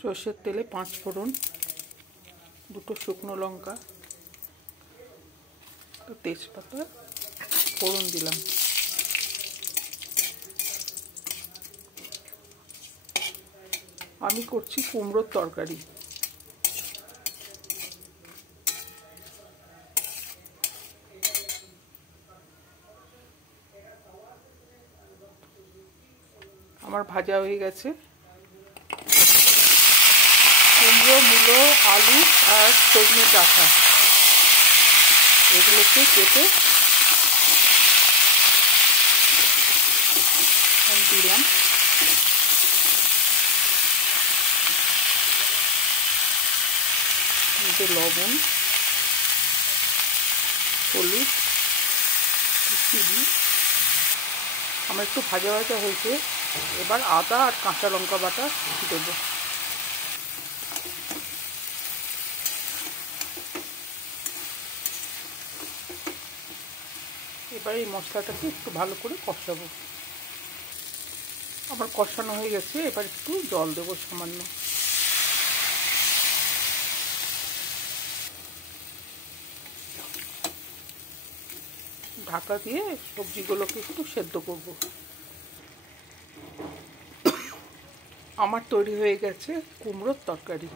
সর্ষের তেলে 5 ফোড়ন, 2টো শুকনো লঙ্কা, তেজপাতা ফোড়ন দিলাম। আমি করছি কুমড়োর তরকারি। আমার ভাজা হয়ে গেছে। কুমড়ো, মূলো, আলু আর সজনে ডাঁটা এগুলোকে কেটে দিলাম। লবণ, হলুদ, চিনি। আমার একটু ভাজা ভাজা হয়েছে। এবার আদা আর কাঁচা লঙ্কা বাটা দেবো। এবার এই মশলাটাকে একটু ভালো করে কষাবো। আমার কষানো হয়ে গেছে। এবার একটু জল দেবো সামান্য। ঢাকা দিয়ে সবজিগুলোকে একটু সেদ্ধ করব। আমার তৈরি হয়ে গেছে কুমড়োর তরকারি।